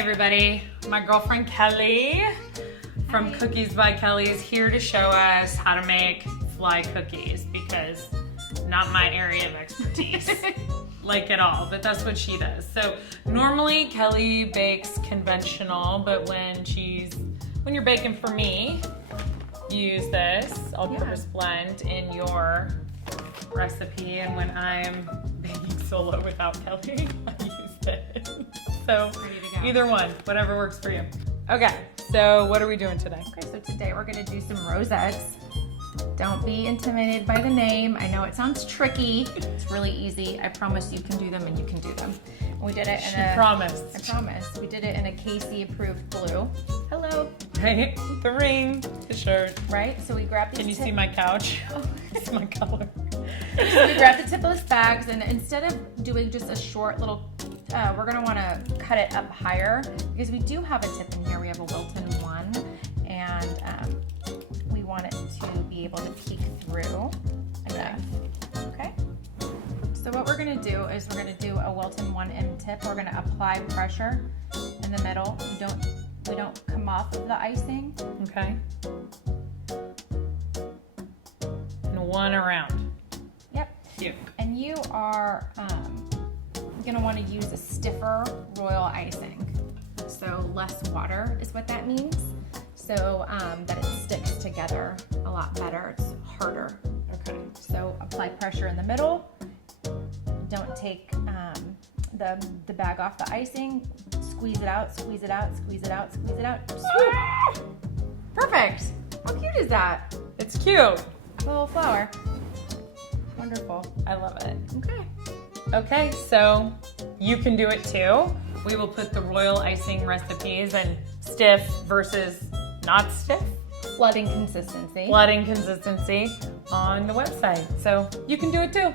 everybody, my girlfriend Kelly from Cookies by Kelli is here to show us how to make fly cookies because not my area of expertise, like at all, but that's what she does. So normally Kelly bakes conventional, but when you're baking for me, you use this all-purpose blend in your recipe, and when I'm baking solo without Kelly, I use this. So either one, whatever works for you. Okay, so what are we doing today? Okay, so today we're gonna do some rosettes. Don't be intimidated by the name. I know it sounds tricky. It's really easy. I promise you can do them and you can do them. And we did it in I promise. We did it in a Casey approved blue. Hello. Right, the ring, the shirt. Right, so we grabbed these. Can you see my couch? Oh. It's my color. So we grabbed the tipless bags, and instead of doing just a short little, we're gonna wanna cut it up higher because we do have a tip in here. We have a Wilton one, and we want it to be able to peek through enough. Okay. So what we're gonna do is we're gonna do a Wilton 1M tip. We're gonna apply pressure in the middle. We don't come off of the icing. Okay. And one around. Yep. Cute. And you are gonna want to use a stiffer royal icing. So less water is what that means. So that it sticks together a lot better. It's harder. Okay. So apply pressure in the middle. Don't take the bag off the icing. Squeeze it out, squeeze it out, squeeze it out, squeeze it out. Perfect. How cute is that? It's cute. A little flower. Wonderful. I love it. Okay. Okay, so you can do it too. We will put the royal icing recipes and stiff versus not stiff, Flooding consistency. flooding consistency on the website. So you can do it too.